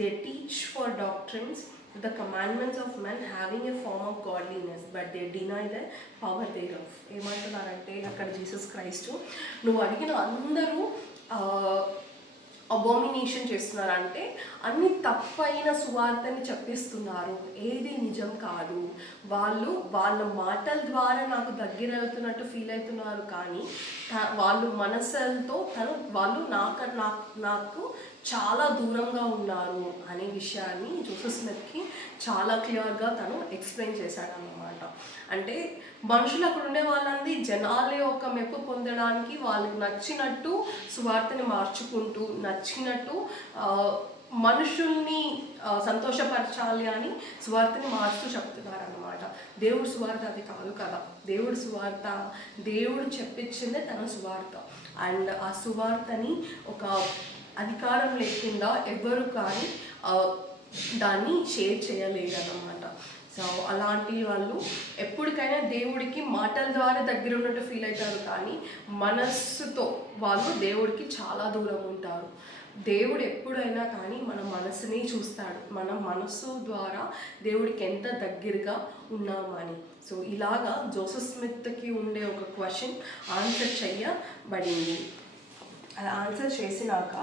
They teach for doctrines the commandments of men having a form of godliness, but they deny the power thereof. ఏమంటున్నారంటే అక్కడ Jesus Christ నువ్వు అడిగిన అందరూ అబోమినేషన్ చేస్తున్నారంటే అన్ని తప్పైన సువార్తని చెప్పిస్తున్నారు, ఏది నిజం కాదు. వాళ్ళ మాటల ద్వారా నాకు దగ్గర అవుతున్నట్టు ఫీల్ అవుతున్నారు, కానీ వాళ్ళు మనసులతో వాళ్ళు నాకు చాలా దూరంగా ఉన్నారు అనే విషయాన్ని జోసెఫ్ స్మిత్కి చాలా క్లియర్గా తను ఎక్స్ప్లెయిన్ చేశాడు అన్నమాట. అంటే మనుషులు అక్కడ ఉండే వాళ్ళంది జనాల యొక్క మెప్పు పొందడానికి వాళ్ళకి నచ్చినట్టు సువార్తని మార్చుకుంటూ నచ్చినట్టు మనుషుల్ని సంతోషపరచాలి అని సువార్తని మార్చుతూ చెప్తున్నారు అన్నమాట. దేవుడు సువార్త అది కాదు కదా. దేవుడు సువార్త దేవుడు చెప్పించిందే తన సువార్త. అండ్ ఆ సువార్తని ఒక అధికారం లేకుండా ఎవ్వరు కానీ దాన్ని షేర్ చేయలేరు అన్నమాట. సో అలాంటి వాళ్ళు ఎప్పటికైనా దేవుడికి మాటల ద్వారా దగ్గర ఉన్నట్టు ఫీల్ అవుతారు, కానీ మనస్సుతో వాళ్ళు దేవుడికి చాలా దూరం ఉంటారు. దేవుడు ఎప్పుడైనా కానీ మన మనసుని చూస్తాడు, మన మనస్సు ద్వారా దేవుడికి ఎంత దగ్గరగా ఉన్నామని. సో ఇలాగా జోసెఫ్ స్మిత్కి ఉండే ఒక క్వశ్చన్ ఆన్సర్ చేయబడింది. అది ఆన్సర్ చేసినాక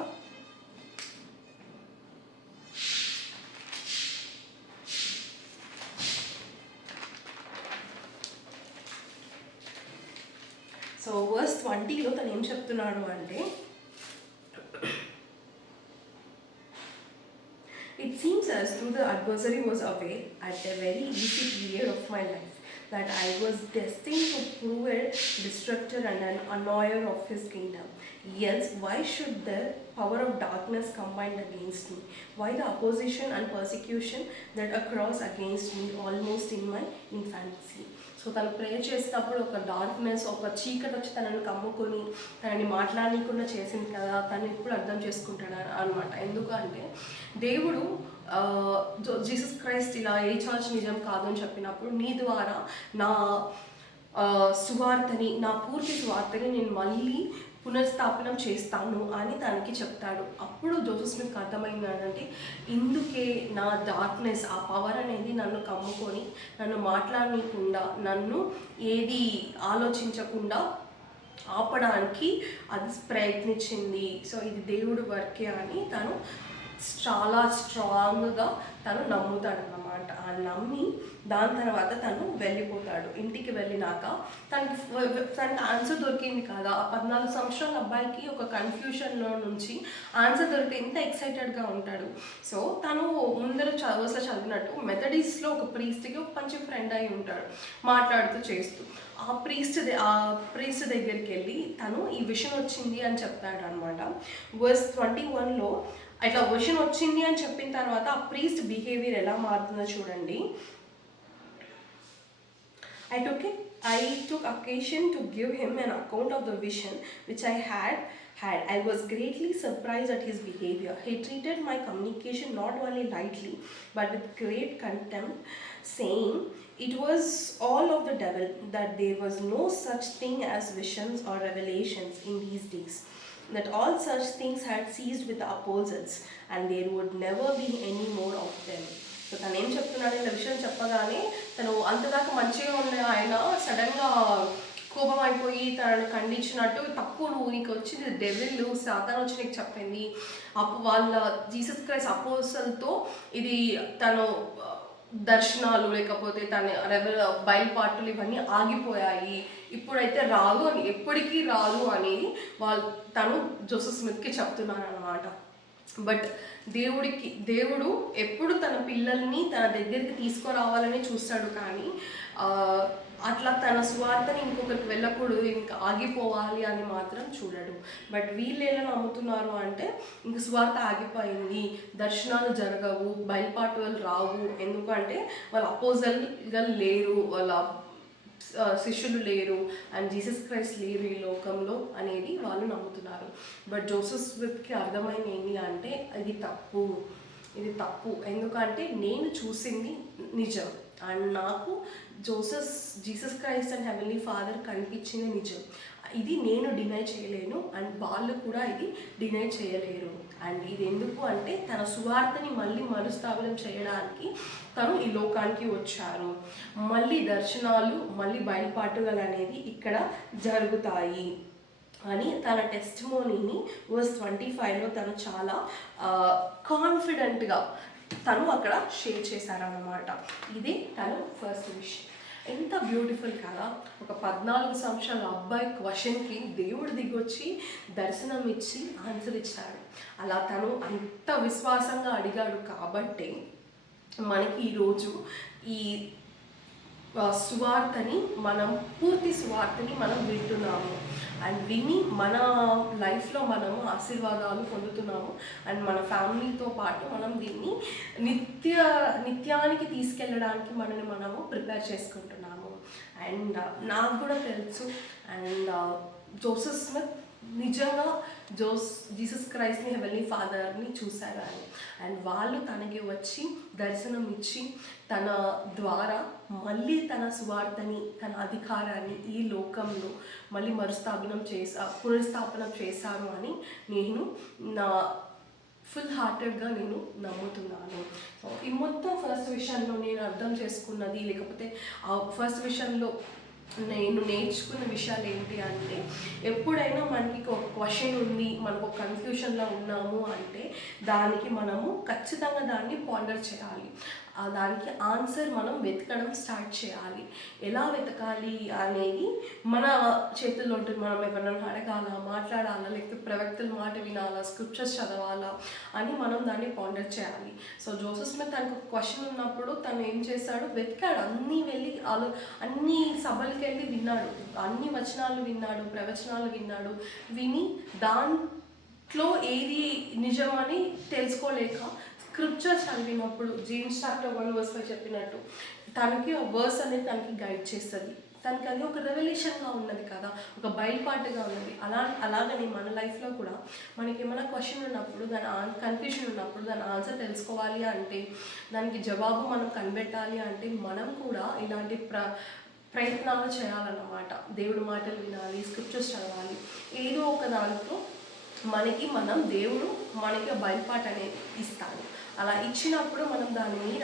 సో వర్స్ 20లో తను ఏం చెప్తున్నాడు అంటే, it seems as though the adversary was aware at a very easy period of my life that I was destined to prove a destructor and an annoyer of his kingdom. Else, why should the power of darkness combine against me? Why the opposition and persecution that arose against me almost in my infancy? So తను ప్రే చేసేటప్పుడు ఒక darkness, ఒక చీకటి వచ్చి తనని కమ్ముకొని తనని మాట్లాడకుండా చేసింది కదా, తను ఇప్పుడు అర్థం చేసుకుంటాడు అనమాట. ఎందుకంటే దేవుడు జీసస్ క్రైస్ట్ ఇలా ఏ చర్చ్ నిజం కాదు అని చెప్పినప్పుడు నీ ద్వారా నా సువార్తని, నా పూర్తి సువార్తని నేను మళ్ళీ పునఃస్థాపనం చేస్తాను అని తనకి చెప్తాడు. అప్పుడు జోసెఫ్ స్మిత్కి అర్థమైంది అంటే, ఇందుకే నా డార్క్నెస్, ఆ పవర్ అనేది నన్ను కమ్ముకొని నన్ను మాట్లాడనీయకుండా, నన్ను ఏది ఆలోచించకుండా ఆపడానికి అది ప్రయత్నించింది. సో ఇది దేవుడు వర్కే అని తను చాలా స్ట్రాంగ్గా తను నమ్ముతాడన్నమాట. ఆ నమ్మి దాని తర్వాత తను వెళ్ళిపోతాడు. ఇంటికి వెళ్ళినాక తనకి ఆన్సర్ దొరికింది కదా. 14 సంవత్సరాల అబ్బాయికి ఒక కన్ఫ్యూషన్లో నుంచి ఆన్సర్ దొరికితే ఎంత ఎక్సైటెడ్గా ఉంటాడు. సో తను ముందర వర్స్లో చదివినట్టు మెథడిస్ట్లో ఒక ప్రీస్ట్కి ఒక మంచి ఫ్రెండ్ అయి ఉంటాడు, మాట్లాడుతూ చేస్తూ. ఆ ప్రీస్ట్ దగ్గరికి వెళ్ళి తను ఈ విషయం వచ్చింది అని చెప్తాడు అనమాట. వర్స్ 21లో ఇట్లా విషయం వచ్చింది అని చెప్పిన తర్వాత ఆ ప్రీస్ట్ బిహేవియర్ ఎలా మారుతుందో చూడండి. I took occasion to give him an account of the vision which I had. I was greatly surprised at his behavior. He treated my communication not only lightly but with great contempt, saying it was all of the devil, that there was no such thing as visions or revelations in these days, that all such things had ceased with the apostles and there would never be any more of them. So తను ఏం చెప్తున్నాడు, ఇలా విషయం చెప్పగానే తను అంతదాకా మంచిగా ఉండే ఆయన సడన్గా కోపం అయిపోయి తనను ఖండించినట్టు, తప్పు నువ్వు, నీకు వచ్చింది డెవిల్, సాతాను వచ్చి నీకు చెప్పింది. వాళ్ళ జీసస్ క్రైస్ట్ అపోస్తలతో ఇది తను దర్శనాలు లేకపోతే తన బయలుపాటులు ఇవన్నీ ఆగిపోయాయి, ఇప్పుడైతే రాదు అని, ఎప్పటికీ రాదు అనేది తను జోసెఫ్ స్మిత్కి చెప్తున్నాను అనమాట. బట్ దేవుడు ఎప్పుడు తన పిల్లల్ని తన దగ్గరికి తీసుకురావాలని చూస్తాడు, కానీ అట్లా తన స్వార్థని ఇంకొకరికి వెళ్ళకూడదు, ఇంకా ఆగిపోవాలి అని మాత్రం చూడడు. బట్ వీళ్ళు ఎలా నమ్ముతున్నారు అంటే, ఇంక స్వార్థ ఆగిపోయింది, దర్శనాలు జరగవు, బయలుపాటులు రావు, ఎందుకంటే వాళ్ళ అపోజల్గా లేరు, వాళ్ళ శిష్యులు లేరు అండ్ జీసస్ క్రైస్ట్ లేరు ఈ లోకంలో అనేది వాళ్ళు నమ్ముతున్నారు. బట్ జోసెఫ్ స్మిత్కి అర్థమైంది ఏంటి అంటే ఇది తప్పు. ఎందుకంటే నేను చూసింది నిజం అండ్ నాకు Jesus Christ and heavenly father కనిపించింది నిజం. ఇది నేను డినై చేయలేను అండ్ వాళ్ళు కూడా ఇది డినై చేయలేరు. అండ్ ఇది ఎందుకు అంటే తన సువార్తని మళ్ళీ మరుస్థాపనం చేయడానికి తను ఈ లోకానికి వచ్చారు. మళ్ళీ దర్శనాలు, మళ్ళీ బయలుపాటులు అనేది ఇక్కడ జరుగుతాయి అని తన టెస్టిమోనీని వర్స్ 25లో తను చాలా కాన్ఫిడెంట్గా తను అక్కడ షేర్ చేశారన్నమాట. ఇది తను ఫస్ట్ విషయం. ఎంత బ్యూటిఫుల్ కదా, ఒక 14 సంవత్సరాల అబ్బాయి క్వశ్చన్కి దేవుడు దిగొచ్చి దర్శనం ఇచ్చి ఆన్సర్ ఇచ్చాడు. అలా తను అంత విశ్వాసంగా అడిగాడు కాబట్టి మనకి ఈరోజు ఈ సువార్తని పూర్తి సువార్తని మనం వింటున్నాము అండ్ విని మన లైఫ్లో మనము ఆశీర్వాదాలు పొందుతున్నాము అండ్ మన ఫ్యామిలీతో పాటు మనం దీన్ని నిత్యానికి తీసుకెళ్ళడానికి మనము ప్రిపేర్ చేసుకుంటున్నాము. అండ్ నాకు కూడా తెలుసు అండ్ జోసెఫ్ స్మిత్ నిజంగా జీసస్ క్రైస్ట్ని హెవెన్లీ ఫాదర్ని చూశారు అండ్ వాళ్ళు తనకి వచ్చి దర్శనం ఇచ్చి తన ద్వారా మళ్ళీ తన సువార్తని, తన అధికారాన్ని ఈ లోకంలో మళ్ళీ పునరుస్థాపనం చేశారు అని నేను నా ఫుల్ హార్టెడ్గా నేను నమ్ముతున్నాను. సో ఈ మొత్తం ఫస్ట్ విషయంలో నేను అర్థం చేసుకున్నది, లేకపోతే ఆ ఫస్ట్ విషయంలో నేను నేర్చుకున్న విషయాలు ఏంటి అంటే, ఎప్పుడైనా మనకి ఒక క్వశ్చన్ ఉంది, మనకు ఒక కన్ఫ్యూషన్లో ఉన్నాము అంటే దానికి మనము ఖచ్చితంగా దాన్ని పాండర్ చేయాలి. దానికి ఆన్సర్ మనం వెతకడం స్టార్ట్ చేయాలి. ఎలా వెతకాలి అనేది మన చేతుల్లో ఉంటుంది. మనం ఎవరైనా అడగాలా, మాట్లాడాలా, లేకపోతే ప్రవక్తల మాట వినాలా, స్క్రిప్చర్స్ చదవాలా అని మనం దాన్ని పాండర్ చేయాలి. సో జోసెఫ్ స్మిత్ తనకు క్వశ్చన్ ఉన్నప్పుడు తను ఏం చేశాడు, వెతికాడు. అన్ని సభలకి వెళ్ళి విన్నాడు, అన్ని వచనాలు విన్నాడు, ప్రవచనాలు విన్నాడు. విని దాంట్లో ఏది నిజమని తెలుసుకోలేక స్క్రిప్చర్స్ చదివినప్పుడు జేమ్స్ చాప్టర్ 1:5 చెప్పినట్టు తనకి ఆ వర్స్ అనేది తనకి గైడ్ చేస్తుంది. తనకి అది ఒక రెవల్యూషన్గా ఉన్నది కదా, ఒక బయలుపాటుగా ఉన్నది. అలాగని మన లైఫ్లో కూడా మనకి ఏమైనా క్వశ్చన్ ఉన్నప్పుడు, దాని కన్ఫ్యూషన్ ఉన్నప్పుడు, దాని ఆన్సర్ తెలుసుకోవాలి అంటే, దానికి జవాబు మనం కనిపెట్టాలి అంటే మనం కూడా ఇలాంటి ప్రయత్నాలు చేయాలన్నమాట. దేవుడి మాటలు వినాలి, స్క్రిప్చర్స్ చదవాలి. ఏదో ఒక దాంట్లో దేవుడు మనకి బయలుపాటు అనేది ఇస్తాడు. అలా ఇచ్చినప్పుడు మనం దాని మీద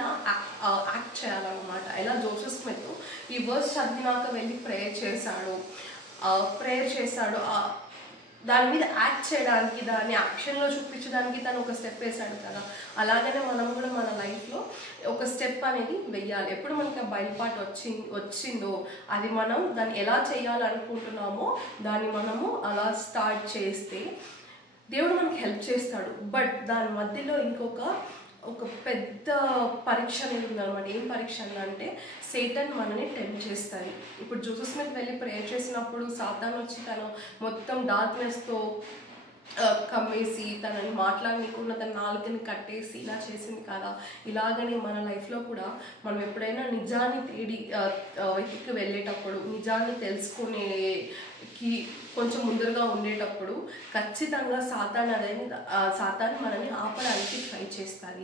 యాక్ట్ చేయాలన్నమాట. ఎలా జోసెఫ్ స్మిత్ ఈ వర్స్ చదివినాక వెళ్ళి ప్రేయర్ చేశాడు, దాని మీద యాక్ట్ చేయడానికి, దాన్ని యాక్షన్లో చూపించడానికి తను ఒక స్టెప్ వేశాడు కదా. అలాగనే మనం కూడా మన లైఫ్లో ఒక స్టెప్ అనేది వెయ్యాలి. ఎప్పుడు మనకి ఆ బయలుపాటు వచ్చిందో అది మనం దాన్ని ఎలా చేయాలనుకుంటున్నామో దాన్ని మనము అలా స్టార్ట్ చేస్తే దేవుడు మనకి హెల్ప్ చేస్తాడు. బట్ దాని మధ్యలో ఒక పెద్ద పరీక్ష అనేది ఉందన్నమాట. ఏం పరీక్ష అంటే సేటన్ మనని టెంప్ట్ చేస్తాయి. ఇప్పుడు జోసెఫ్ స్మిత్ వెళ్ళి ప్రేయర్ చేసినప్పుడు సాతాన్ వచ్చి తను మొత్తం డార్క్నెస్తో కమ్మేసి తనని మాట్లాడనీయకుండా తన నాలుకని కట్టేసి ఇలా చేసింది కదా. ఇలాగనే మన లైఫ్లో కూడా మనం ఎప్పుడైనా నిజాన్ని వెతికి వెళ్ళేటప్పుడు, నిజాన్ని తెలుసుకునేకి కొంచెం ముందరగా ఉండేటప్పుడు ఖచ్చితంగా సాతాన్ మనని ఆపడానికి ట్రై చేస్తుంది.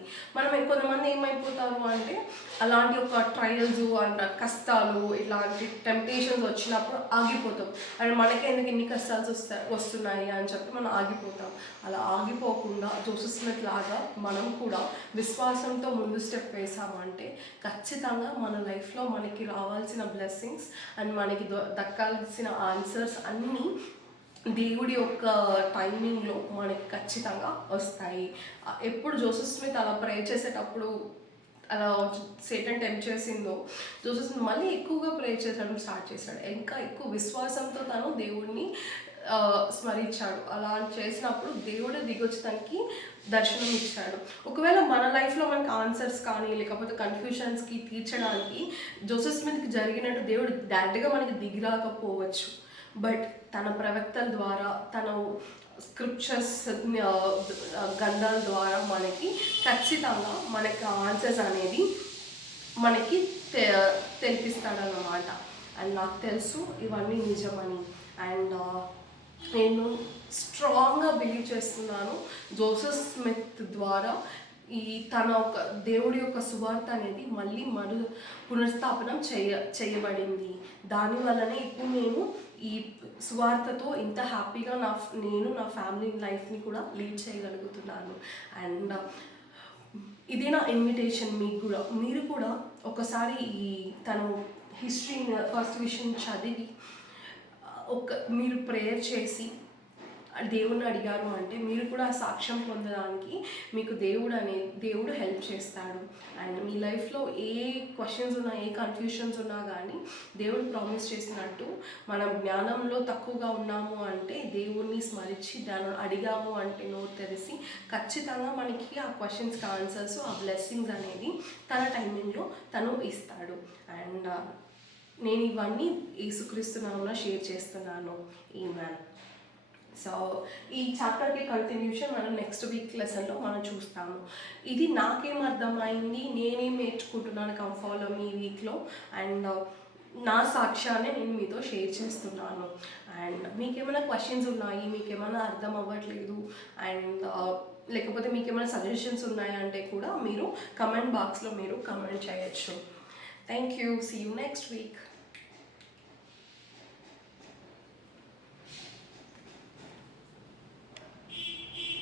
కొంతమంది ఏమైపోతారు అంటే అలాంటి ఒక ట్రయల్స్ అండ్ కష్టాలు, ఇలాంటి టెంప్టేషన్స్ వచ్చినప్పుడు ఆగిపోతాం. అండ్ మనకి ఎందుకు ఇన్ని కష్టాలు వస్తున్నాయి అని చెప్పి మనం ఆగిపోతాం. అలా ఆగిపోకుండా జోసెఫ్ స్మిత్ లాగా మనం కూడా విశ్వాసంతో ముందు స్టెప్ వేసామంటే ఖచ్చితంగా మన లైఫ్లో మనకి రావాల్సిన బ్లెస్సింగ్స్ అండ్ మనకి దక్కాల్సిన ఆన్సర్స్ అన్నీ దేవుడి యొక్క టైమింగ్లో మనకి ఖచ్చితంగా వస్తాయి. ఎప్పుడు జోసెఫ్ స్మిత్ అలా ప్రే చేసేటప్పుడు అలా సేటన్ టెంప్ట్ చేసిందో జోసెఫ్ స్మిత్ మళ్ళీ ఎక్కువగా ప్రే చేయడం స్టార్ట్ చేశాడు. ఇంకా ఎక్కువ విశ్వాసంతో తను దేవుడిని స్మరించాడు. అలా చేసినప్పుడు దేవుడు దిగొచ్చి తనకి దర్శనం ఇచ్చాడు. ఒకవేళ మన లైఫ్లో మనకి ఆన్సర్స్ కానీ లేకపోతే కన్ఫ్యూషన్స్కి తీర్చడానికి జోసెఫ్ స్మిత్కి జరిగినట్టు దేవుడు డైరెక్ట్గా మనకి దిగిరాకపోవచ్చు. బట్ తన ప్రవక్తల ద్వారా, తన స్క్రిప్చర్స్ గ్రంథాల ద్వారా మనకి ఖచ్చితంగా మనకి ఆన్సర్స్ అనేది మనకి తెలిపిస్తాడన్నమాట. అండ్ నాకు తెలుసు ఇవన్నీ నిజమని. అండ్ నేను స్ట్రాంగ్గా బిలీవ్ చేస్తున్నాను జోసెఫ్ స్మిత్ ద్వారా ఈ తన ఒక దేవుడి యొక్క సువార్త అనేది మళ్ళీ పునఃస్థాపనం చేయబడింది. దానివల్లనే ఇప్పుడు నేను ఈ సువార్తతో ఇంత హ్యాపీగా నేను నా ఫ్యామిలీ లైఫ్ని కూడా లీడ్ చేయగలుగుతున్నాను. అండ్ ఇదే నా ఇన్విటేషన్ మీకు కూడా. మీరు కూడా ఒకసారి ఈ తను హిస్టరీ ఫస్ట్ విషయం చదివి మీరు ప్రేయర్ చేసి దేవుణ్ణి అడిగారు అంటే మీరు కూడా ఆ సాక్ష్యం పొందడానికి మీకు దేవుడు హెల్ప్ చేస్తాడు. అండ్ మీ లైఫ్లో ఏ క్వశ్చన్స్ ఉన్నా, ఏ కన్ఫ్యూషన్స్ ఉన్నా కానీ దేవుడు ప్రామిస్ చేసినట్టు మనం జ్ఞానంలో తక్కువగా ఉన్నాము అంటే దేవుణ్ణి స్మరించి దాన్ని అడిగాము అంటే నోరు తెరిచి ఖచ్చితంగా మనకి ఆ క్వశ్చన్స్కి ఆన్సర్స్, ఆ బ్లెస్సింగ్స్ అనేది తన టైమింగ్లో తను ఇస్తాడు. అండ్ నేను ఇవన్నీ యేసుక్రీస్తు నామమున షేర్ చేస్తున్నాను. ఆమేన్. సో ఈ చాప్టర్కి కంటిన్యూషన్ మనం నెక్స్ట్ వీక్ లెసన్లో మనం చూస్తాము. ఇది నాకేం అర్థమైంది, నేనేం నేర్చుకుంటున్నాను కంఫాలో మీ వీక్లో, అండ్ నా సాక్ష్యాన్ని నేను మీతో షేర్ చేస్తున్నాను. అండ్ మీకేమైనా క్వశ్చన్స్ ఉన్నాయి, మీకేమైనా అర్థం అవ్వట్లేదు, అండ్ లేకపోతే మీకేమైనా సజెషన్స్ ఉన్నాయంటే కూడా మీరు కమెంట్ బాక్స్లో మీరు కమెంట్ చేయొచ్చు. Thank you. See you next week.